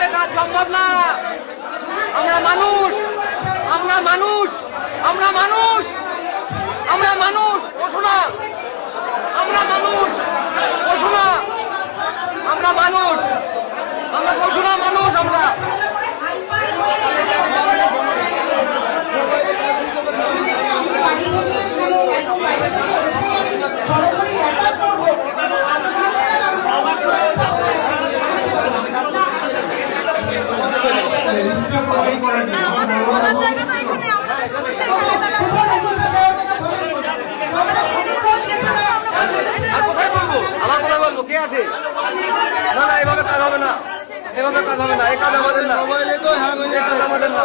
এইভাবে কাজ সম্ভব না। আমরা মানুষ, আমরা মানুষ, আমরা মানুষ, আমরা মানুষ, পশু না। আমরা মানুষ, পশু না। আমরা মানুষ, আমরা পশু না, মানুষ আমরা। কে আছে? না না, এভাবে কাজ হবে না, এভাবে কাজ হবে না, এই কাজ আমাদের না, এই কাজ আমাদের না।